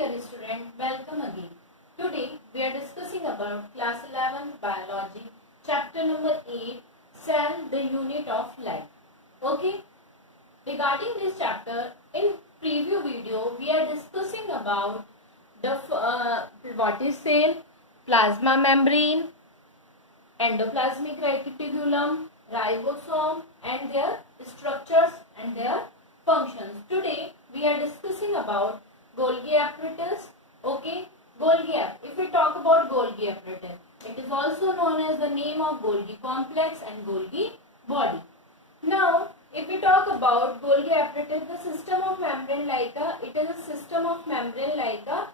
dear student, welcome again. Today we are discussing about class 11 biology, chapter number 8, cell, the unit of life. Okay, regarding this chapter, in preview video we are discussing about the what is cell, plasma membrane, endoplasmic reticulum, ribosome and their structures and their functions. Today we are discussing about Golgi apparatus. Okay, if we talk about Golgi apparatus, it is also known as the name of Golgi complex and Golgi body. Now, if we talk about Golgi apparatus, the system of membrane like it is a system of membrane like ER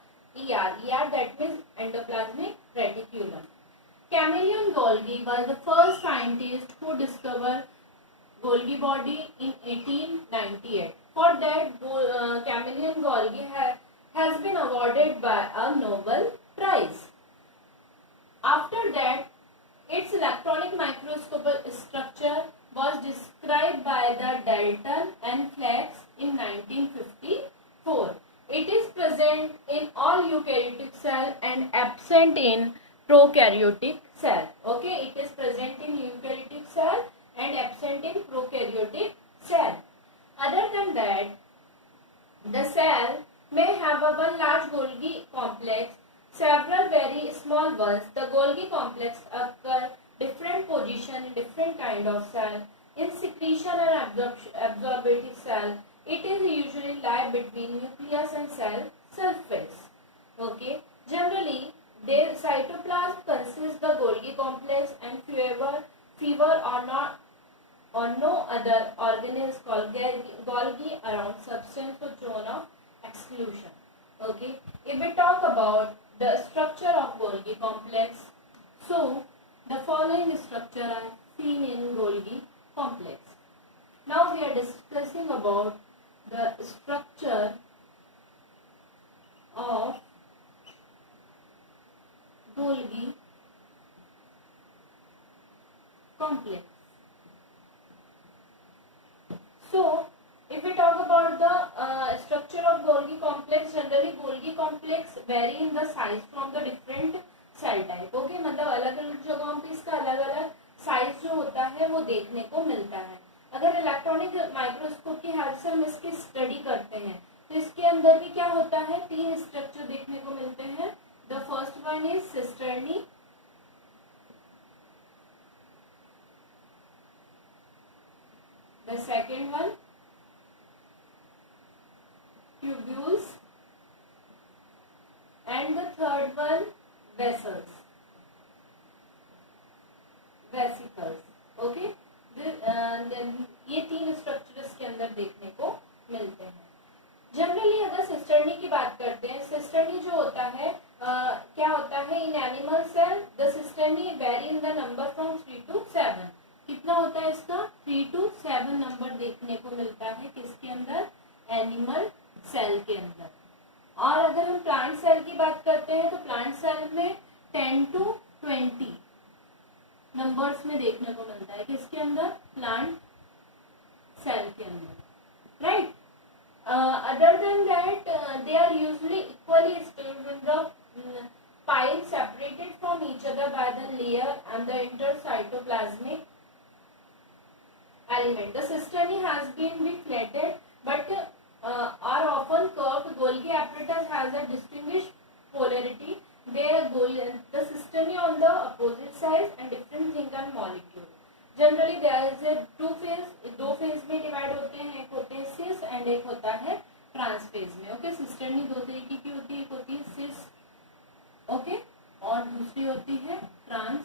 that means endoplasmic reticulum. Camillion Golgi was the first scientist who discovered Golgi body in 1898. For that, Camillion Golgi has been awarded by a Nobel Prize. After that, its electronic microscopic structure was described by the Dalton and Flax in 1954. It is present in all eukaryotic cell and absent in prokaryotic cell. Okay, it is present in eukaryotic cell and absent in prokaryotic cell. Other than that, the cell may have a one large Golgi complex, several very small ones. The Golgi complex occur different position in different kind of cell. In secretion and absorptive cell, it is usually lie between nucleus and cell surface. Okay, generally their cytoplasm consists the Golgi complex and fever or no other organ is called Golgi around substance or zone of exclusion. Okay, if we talk about the structure of Golgi complex, so the following structure are seen in Golgi complex. Now we are discussing about the structure of Golgi complex. So, if we talk about the structure of Golgi complex, generally Golgi complex vary in the size from the different cell type. Okay, मतलब अलग अलग जगहों पे इसका अलग अलग size जो होता है वो देखने को मिलता है. अगर इलेक्ट्रॉनिक माइक्रोस्कोप की हेल्प से हम इसकी स्टडी करते हैं तो इसके अंदर भी क्या होता है, तीन स्ट्रक्चर देखने को मिलते हैं. The first one is cisternae, the second one tubules and the third one vesicles. Okay, ये तीन स्ट्रक्चर इसके अंदर देखने को मिलते हैं. जनरली अगर सिस्टर्नी की बात करते हैं, सिस्टर्नी जो होता है क्या होता है, in animal cell the cisternae vary in the number from 3 to 7. कितना होता है इसका, 3 to 7 नंबर देखने को मिलता है किसके अंदर, एनिमल सेल के अंदर. और अगर हम प्लांट सेल की बात करते हैं तो प्लांट सेल में 10 to 20 नंबर्स में देखने को मिलता है किसके अंदर, प्लांट सेल के अंदर. Right, other than that they are usually equally spread in the pile separated from each other by the layer and the intercytoplasmic element. The cisternae has been flattened but are often curved. Golgi apparatus has a distinguished polarity. The cisternae on the opposite sides and different zinc and molecule. Generally there is a दो phase में divide होते हैं, एक होते हैं cis and एक होता है ट्रांस फेज में. ओके, सिस्टर्नी दो तरीके की होती है, एक होती है सिस ओके और दूसरी होती है ट्रांस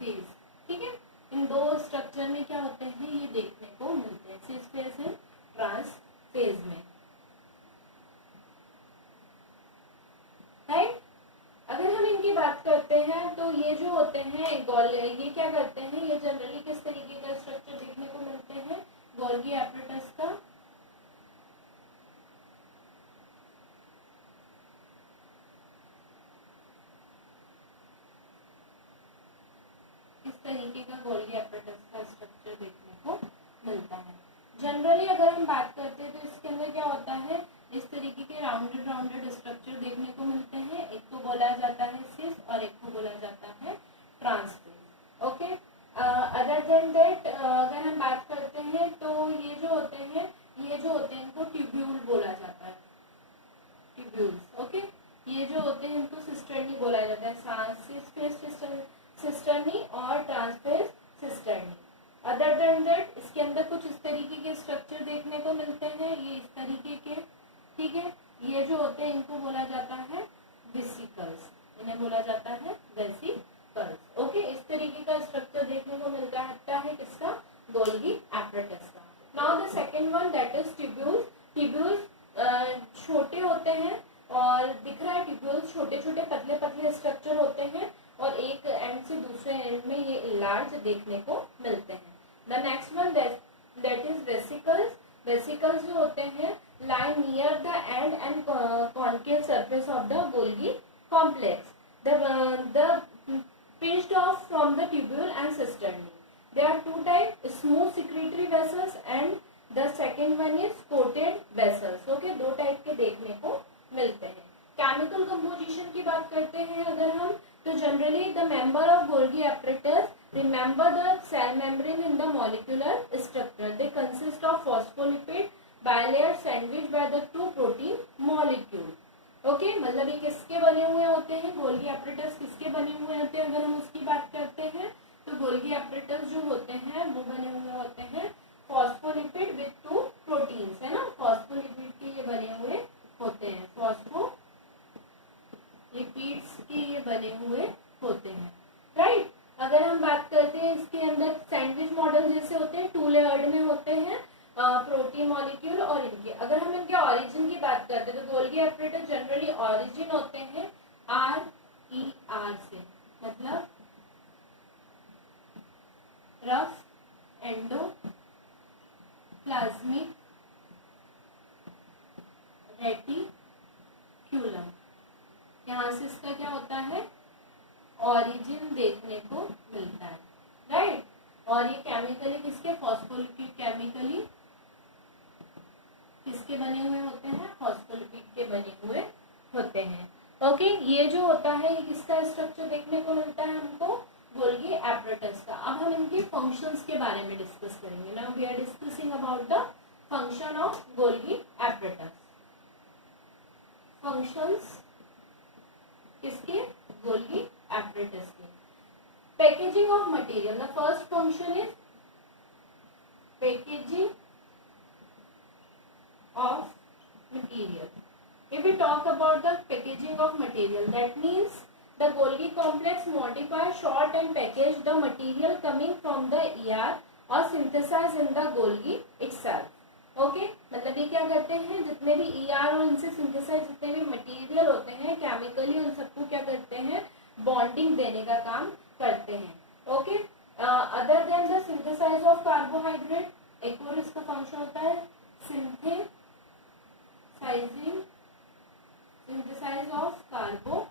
फेज. ठीक है, इन दो स्ट्रक्चर में क्या होते हैं ये देखने को मिलते हैं, सिस फेज एंड ट्रांस फेज में. राइट, अगर हम इनकी बात करते हैं तो ये जो होते हैं ये क्या करते हैं, ये जनरली किस तरीके का स्ट्रक्चर देखने को मिलते हैं, गोल्गी एपरेटस का इस तरीके का गोल्गी एपरेटस का स्ट्रक्चर देखने को मिलता है. जनरली अगर हम बात करते हैं तो इसके अंदर क्या होता है, इस तरीके के राउंडेड राउंडेड स्ट्रक्चर देखने को मिलते हैं। एक को बोला जाता है सिस और एक को बोला जाता है trans phase. Okay, other than that अगर हम बात करते हैं तो ये जो होते हैं इनको ट्यूब्यूल बोला जाता है, ट्यूब्यूल्स। ओके, ये जो होते हैं इनको सिस्टर्नी बोला जाता है, सिस्टर्नी और trans phase cisternae. Other than that इसके अंदर कुछ इस तरीके के स्ट्रक्चर देखने को मिलते हैं, ये इस तरीके के, ठीक है। ये जो होते हैं इनको बोला जाता है वेसिकल्स, इन्हें बोला जाता है वेसिकल्स। ओके, इस तरीके का स्ट्रक्चर देखने को मिलता है किसका, गोल्गी एपरेटस का। Now the second one that is tubules. Tubules छोटे होते हैं और दिख रहा है ट्यूब्यूल्स छोटे छोटे पतले पतले स्ट्रक्चर होते हैं और एक एंड से दूसरे एंड में ये लार्ज देखने को मिलते हैं। The next one that is vesicles. Vesicles जो होते हैं lie near the end and concave surface of the Golgi complex. The pinched off from the tubule and cisternae. There are two types: smooth secretory vessels and the second one is coated vessels. Okay, दो type के देखने को मिलते हैं। Chemical composition की बात करते हैं अगर हम, तो generally the member of Golgi apparatus remember the cell membrane in the molecular structure. They consist of phospholipid bilayer sandwich by the two protein molecule. Okay, मतलब ये किसके बने हुए होते हैं, गोल्गी एपरेटस किसके बने हुए होते हैं अगर हम उसकी बात करते हैं तो गोल्गी एपरेटस जो होते हैं वो बने हुए होते हैं फॉस्फोलिपिड विद टू प्रोटीन्स, है ना, फॉस्फोलिपिड के ये बने हुए होते हैं, फॉस्फोलिपिड्स के ये बने हुए होते हैं, राइट। अगर हम बात करते हैं इसके अंदर सैंडविच मॉडल जैसे होते हैं, टू लेयर्ड में होते हैं प्रोटीन मॉलिक्यूल। और इनके अगर हम इनके ऑरिजिन की बात करते हैं तो गोल्गी एपरेटस जनरली ऑरिजिन होते हैं RER से, मतलब रफ एंडोप्लाज्मिक रेटिक्यूलम, यहाँ से इसका क्या होता है, ऑरिजिन देखने को मिलता है, राइट। और ये केमिकली किसके, फॉस्फोलिपिड केमिकली किसके बने हुए होते हैं, फॉस्फोलिपिड के बने हुए होते हैं। ओके, ये जो होता है ये किसका स्ट्रक्चर देखने को मिलता है हमको, गोल्गी एपरेटस का। अब हम इनके फंक्शंस के बारे में डिस्कस करेंगे। Now we are discussing about the function of Golgi apparatus. Functions किसके, गोल्गी एपरेटस के। Packaging of material, the first function is packaging of material. If we talk about the packaging of material, that means the Golgi complex modify, sort and package the material coming from the ER or synthesize in the Golgi itself. Okay, मतलब ये क्या करते हैं, जितने भी ER और इनसे synthesise जितने भी मटेरियल होते हैं केमिकली, उन सबको क्या करते हैं, बॉन्डिंग देने का काम करते हैं। Okay, other than the synthesize of carbohydrate, एक और इसका फंक्शन होता है सिंथेसाइज ऑफ कार्बोहाइड्रेट,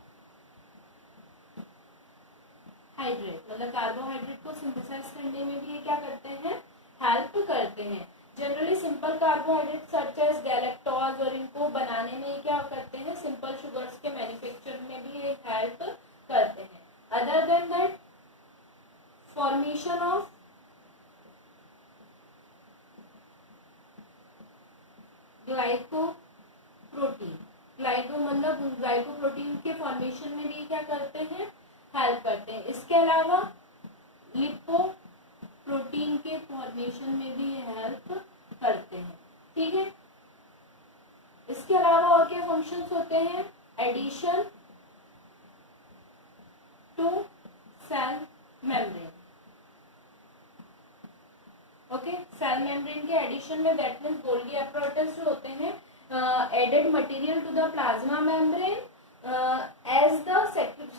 मतलब कार्बोहाइड्रेट को सिंथेसाइज करने में भी ये क्या करते हैं, हेल्प करते हैं। Generally simple carbohydrate such as galactose और इनको बनाने में ये क्या करते हैं, सिंपल शुगर्स के मैन्युफैक्चर में भी ये हेल्प करते हैं। Other than that formation of glycoprotein, मतलब ग्लाइकोप्रोटीन के फॉर्मेशन में भी क्या करते हैं, हेल्प करते हैं। इसके अलावा लिपोप्रोटीन के फॉर्मेशन में भी हेल्प करते हैं, ठीक है। इसके अलावा और क्या फंक्शंस होते हैं, addition to cell membrane. Okay, cell membrane के एडिशन में दैट मीन्स गोल्गी एपरेटस जो होते हैं added material to the plasma membrane as the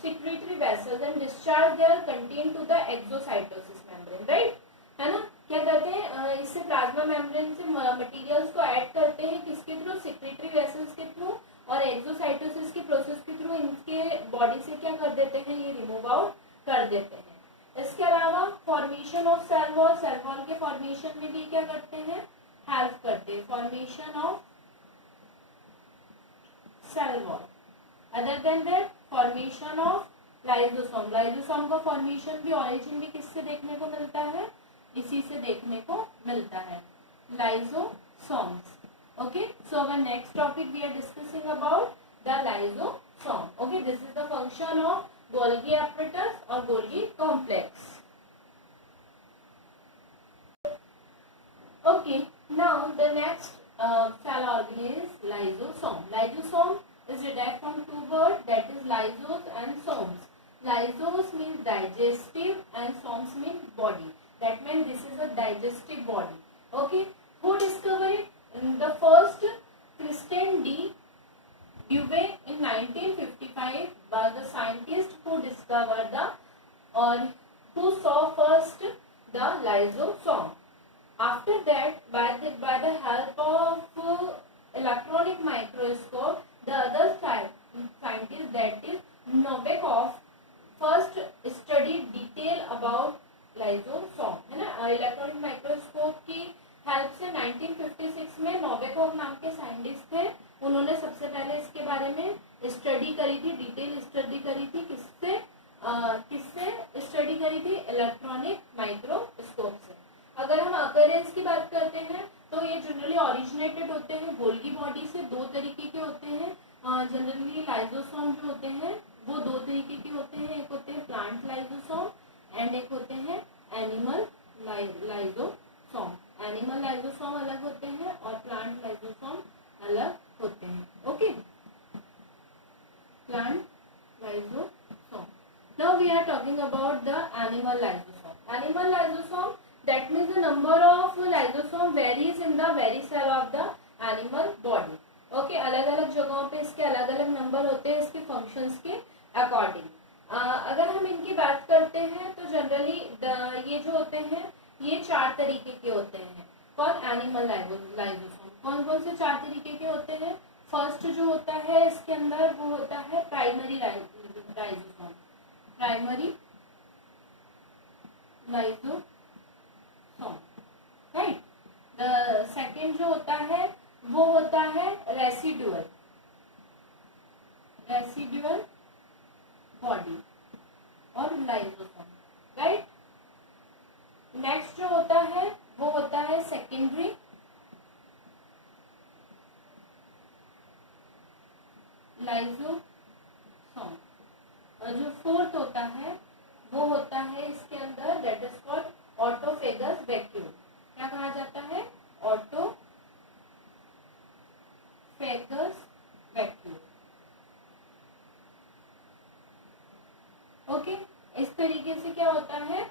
secretory vessels and discharge their contain to the exocytosis membrane, right, है ना। क्या करते हैं, इससे प्लाज्मा मेम्ब्रेन से मटेरियल्स को ऐड करते हैं किसके थ्रू, सेक्रेटरी वेसल्स के थ्रू, और एक्सोसाइटोसिस के प्रोसेस के थ्रू इनके बॉडी से क्या कर देते हैं, ये रिमूव आउट कर देते हैं। इसके अलावा formation of cell wall, cell wall के फॉर्मेशन में भी क्या करते हैं, हेल्प करते हैं। Formation of cell wall. Other than that, formation of lysosome, lysosome का फॉर्मेशन भी ऑरिजिन भी किससे देखने को मिलता है, इसी से देखने को मिलता है, lysosomes. Okay, so our next topic we are discussing about the lysosome. Okay, this is the function of Golgi apparatus और Golgi complex. Okay, now the next cell organ is lysosome. Lysosome is derived from two words, that is lysos and somes. Lysos means digestive and somes mean body. That means this is a digestive body. Okay, who discovered it? The first Christian D. Dubé in 1955 was the scientist who discovered the or who saw first the lysosome. After that, by the help of electronic microscope, the other scientist, that is Novikov, first studied detail about lysosome. है ना, electronic microscope की help से 1956 में Novikov नाम के scientist थे, उन्होंने सबसे पहले इसके बारे में स्टडी करी थी, डिटेल स्टडी करी थी. किससे स्टडी करी थी? इलेक्ट्रॉनिक माइक्रोस्कोप से. अगर हम अपीयरेंस की बात करते हैं तो ये जनरली ओरिजिनेटेड होते हैं गोल्गी बॉडी से. दो तरीके के होते हैं जनरली. लाइजोसोम जो होते हैं वो दो तरीके के होते हैं, एक होते हैं प्लांट लाइजोसोम एंड एक होते हैं एनिमल लाइजोसोम. एनिमल लाइजोसोम अलग होते हैं और प्लांट लाइजोसोम अलग होते हैं. Okay, plant lysosome. Now we are talking about the animal lysosome. Animal lysosome, that means the number of lysosome varies in the very cell of the animal body. Okay, अलग अलग जगहों पे इसके अलग अलग नंबर होते हैं इसके फंक्शंस के अकॉर्डिंग. अगर हम इनकी बात करते हैं तो जनरली ये जो होते हैं ये चार तरीके के होते हैं. कौन? Animal lysosome. कौन कौन से चार तरीके के होते हैं? फर्स्ट जो होता है इसके अंदर वो होता है primary lysosome. Primary lysosome, right. The second जो होता है वो होता है रेसिडुअल बॉडी और लाइजोसोम, राइट. नेक्स्ट जो होता है वो होता है सेकेंडरी लाइजोसोम. और जो फोर्थ होता है वो होता है इसके अंदर दैट इज कॉल्ड ऑटोफेगस वैक्यूल. क्या कहा जाता है? ऑटोफेगस वैक्यूल. ओके, इस तरीके से क्या होता है,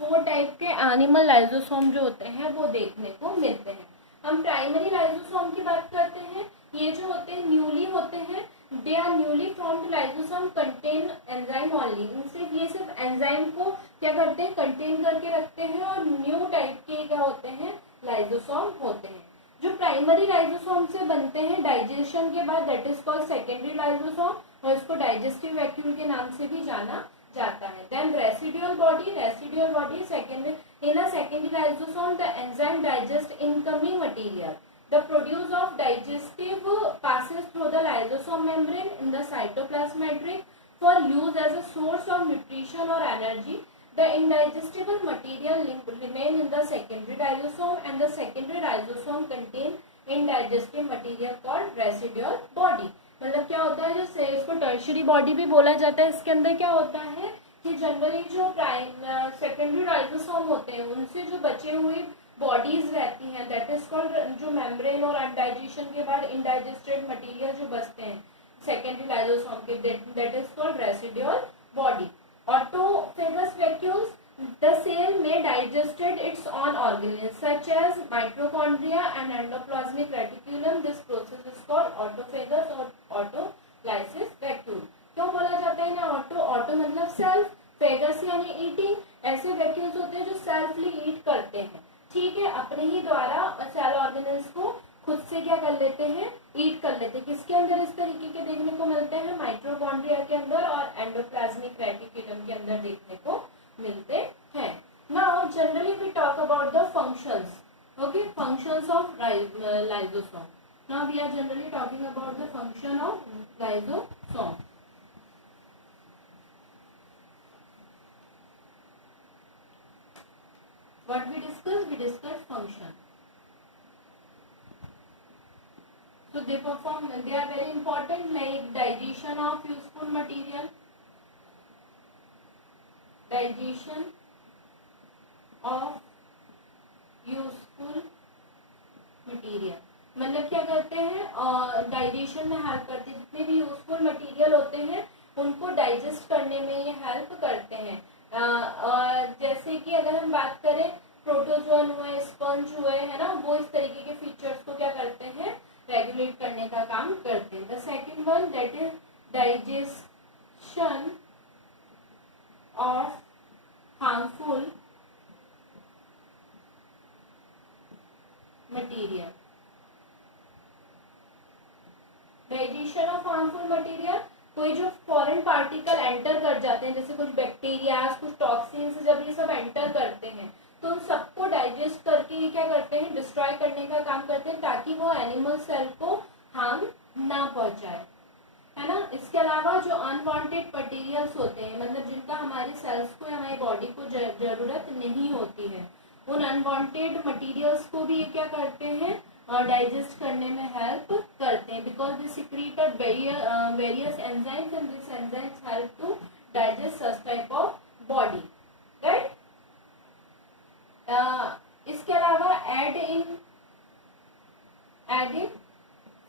4 टाइप के एनिमल लाइजोसोम जो होते हैं वो देखने को मिलते हैं. हम प्राइमरी लाइजोसोम की बात करते हैं. ये जो होते हैं न्यूली होते हैं. They are newly formed lysosome contain enzyme only. इनसे ये सिर्फ एंजाइम को क्या करते हैं? कंटेन करके रखते हैं. और न्यू टाइप के क्या होते हैं? लाइजोसोम होते हैं. जो प्राइमरी लाइजोसोम से बनते हैं डाइजेशन के बाद that is called secondary lysosome और इसको डाइजेस्टिव वैक्यूल के नाम से भी जाना जाता है. Then residual body secondary. In a secondary lysosome the enzyme digest incoming material. The produce of digestive passes through the lysosome membrane in the cytoplasm matrix for use as a source of nutrition or energy. The indigestible material remain in the secondary lysosome and the secondary lysosome contain indigestive material called residual body. मतलब क्या होता है, जो इसको tertiary body भी बोला जाता है. इसके अंदर क्या होता है कि जनरली जो सेकेंडरी लाइजोसोम होते हैं उनसे जो बचे हुए बॉडीज रहती हैं दैट इज कॉल्ड, जो मेम्ब्रेन और डाइजेशन के बाद इंडाइजेस्टेड मटेरियल जो बचते हैं सेकेंडरी लाइजोसोम के that is called residual body. Autophagous vacuoles, the cell में digested its own organelles such as mitochondria and endoplasmic reticulum. This process is called autophagous और ऑटोलाइसिस वैक्यूल. क्यों बोला जाता है ना ऑटो मतलब सेल्फ, फेगस यानी ईटिंग. ऐसे वैक्यूल्स होते हैं जो सेल्फली ईट करते हैं, ठीक है, अपने ही द्वारा सेल ऑर्गेनेल्स को खुद से क्या कर लेते हैं? ईट कर लेते हैं. किसके अंदर इस तरीके के देखने को मिलते हैं? माइटोकॉन्ड्रिया के अंदर और एंडोप्लाज्मिक रेटिकुलम के अंदर देखने को मिलते हैं. Now generally we talk about the functions. Okay, functions of lysosome. Now we are generally talking about the function of lysosome. What we discussed function. So they are very important, like digestion of useful material, digestion of useful material, मतलब क्या करते हैं और digestion में help करते हैं, जितने भी यूजफुल मटेरियल होते हैं उनको डाइजेस्ट करने में ये हेल्प करते हैं। और जैसे कि अगर हम बात करें प्रोटोजोन हुए, स्पंज हुए, है ना, वो इस तरीके के फीचर्स को क्या करते हैं, रेगुलेट करने का काम करते हैं। The second one that is digestion of harmful material, digestion of harmful material, कोई जो फॉरेन पार्टिकल एंटर कर जाते हैं, जैसे कुछ बैक्टीरिया, कुछ टॉक्सिन्स, जब ये सब एंटर करते हैं तो सबको डाइजेस्ट करके ये क्या करते हैं, डिस्ट्रॉय करने का काम करते हैं, ताकि वो एनिमल सेल को हार्म ना पहुंचाए, है ना। इसके अलावा जो अनवांटेड मटेरियल्स होते हैं, मतलब जिनका हमारी सेल्स को, हमारी बॉडी को जरूरत नहीं होती है, उन अनवांटेड मटेरियल्स को भी ये क्या करते हैं, डाइजेस्ट करने में हेल्प करते हैं, because they secreted various enzymes and this enzymes help to digest such type of body, right. इसके अलावा aid in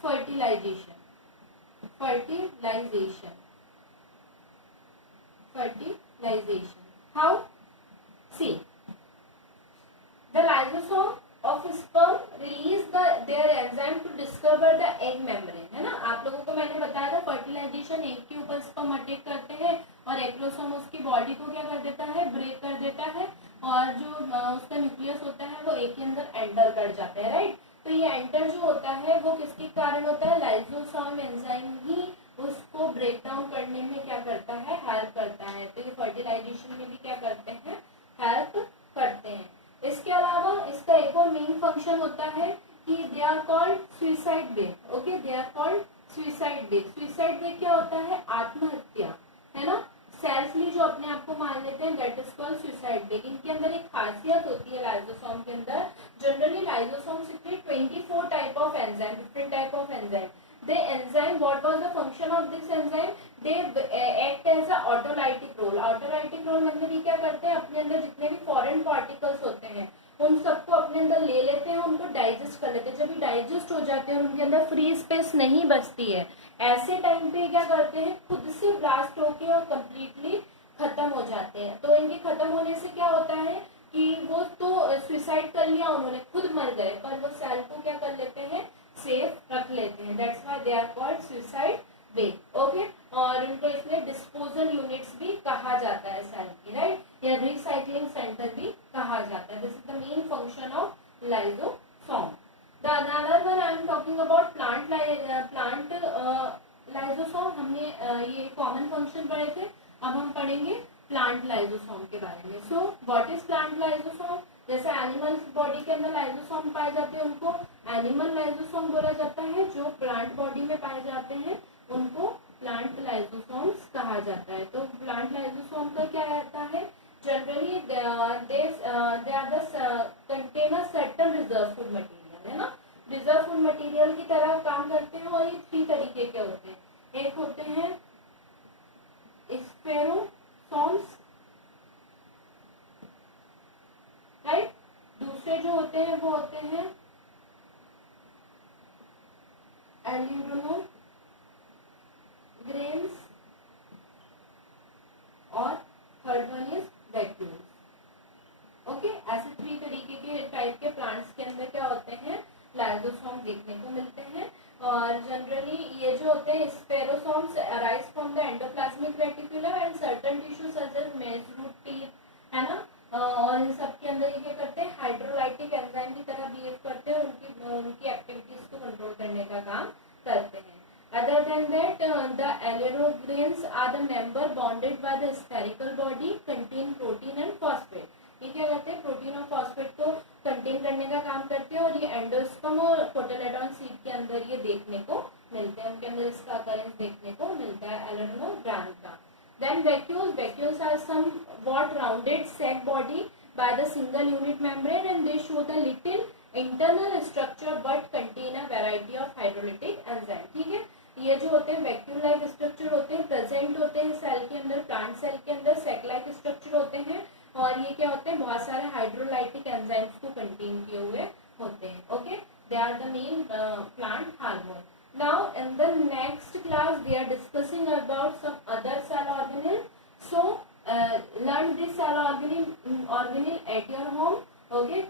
fertilization, how, see the lysosome of sperm release their enzyme to discover the egg membrane, है ना। आप लोगों को मैंने बताया था फर्टिलाइजेशन एग के ऊपर स्पर्म अटैक करते हैं और एक्रोसोम उसकी बॉडी को क्या कर देता है, ब्रेक कर देता है, और जो उसका न्यूक्लियस होता है वो एग के अंदर एंटर कर जाता है, राइट। तो ये एंटर जो होता है वो किसके कारण होता है, लाइसोसोम एंजाइम ही उसको ब्रेक डाउन करने में क्या करता है, हेल्प करता है। तो ये फर्टिलाइजेशन में भी क्या करते हैं, हेल्प करते हैं। इसके अलावा इसका एक और मेन फंक्शन होता है कि they are called suicide wave, okay, they are called suicide wave. Suicide wave क्या होता है, आत्महत्या, है ना, सेल्फली जो अपने आप को मार लेते हैं, that is called suicide wave. इनके अंदर एक खासियत होती है लाइसोसोम के अंदर, generally lysosome secret 24 type of enzyme, different type of enzyme. The enzyme, what was the function of this enzyme? They act as a autolytic role. Autolytic role मतलब ये क्या करते हैं, अपने अंदर जितने भी फॉरेन पार्टिकल्स होते हैं उन सबको अपने अंदर ले लेते हैं, उनको डाइजेस्ट कर लेते हैं। जब ये डाइजेस्ट हो जाते हैं और उनके अंदर फ्री स्पेस नहीं बचती है, ऐसे टाइम पे क्या करते हैं, खुद से ब्लास्ट होके और कम्प्लीटली खत्म हो जाते हैं। तो इनके खत्म होने से क्या होता है कि वो तो सुसाइड कर लिया उन्होंने, खुद मर गए, पर वो सेल को क्या कर लेते हैं, सेफ रख लेते हैं। That's why they are called suicide wave, okay. और इनको इसलिए डिस्पोजल यूनिट्स भी कहा जाता है सेल की, राइट, या रिसाइकलिंग सेंटर भी कहा जाता है। This is the main function of lysosome. The another one I am talking about plant lysosome. हमने ये कॉमन फंक्शन पढ़े थे, अब हम पढ़ेंगे प्लांट लाइसोसोम के बारे में। So what is plant lysosome? जैसे एनिमल बॉडी के अंदर लाइसोसोम पाए जाते हैं उनको एनिमल लाइसोसोम बोला जाता है, जो प्लांट बॉडी में पाए जाते हैं उनको प्लांट लाइसोसोम्स कहा जाता है। तो प्लांट लाइसोसोम का क्या रहता है, generally they are the container certain reserve food material, है ना, रिजर्व फूड मटेरियल की तरह काम करते हैं। और ये 3 तरीके के होते हैं, एक होते हैं स्पेरोसोम्स, राइट, दूसरे जो होते हैं वो होते हैं एल्यूमिनो ग्रेन्स, और third one is vacuoles, okay. ऐसे 3 तरीके के टाइप के प्लांट्स के अंदर क्या होते हैं, लाइसोसोम देखने को मिलते हैं। और जनरली ये जो होते हैं spherosomes arise from the endoplasmic reticulum and certain tissue such as maize root teeth, है ना। और इन सब के अंदर ये क्या करते हैं, हाइड्रोलाइटिक एंजाइम की तरह बिहेव करते हैं, उनकी एक्टिविटीज को कंट्रोल करने का काम करते हैं। Other than that, the allelograins are the member bonded by the spherical body contain protein and phosphate. ये क्या करते हैं, प्रोटीन और फॉस्फेट को कंटेन करने का काम करते हैं। और ये एंडोस्पर्म और कोटिलेडॉन सीड के अंदर ये देखने को मिलते हैं, उनके अंदर इसका अकरेंस देखने को मिलता है एलेनोग्राम का। Then vacuoles are somewhat rounded sac body by the single unit membrane and they show the little internal structure but contain a variety of hydrolytic enzyme। ठीक है, ये जो होते हैं वैक्यूल लाइक स्ट्रक्चर होते हैं, प्रेजेंट होते हैं सेल के अंदर, प्लांट सेल के अंदर सैक लाइक स्ट्रक्चर होते हैं और ये क्या होते हैं, बहुत सारे हाइड्रोलाइटिक एंजाइम्स को कंटेन किए हुए होते हैं। Okay, they are the main plant hormone. Now in the next class we are discussing about some other cell organelle. So learn this cell organelle at your home. Okay,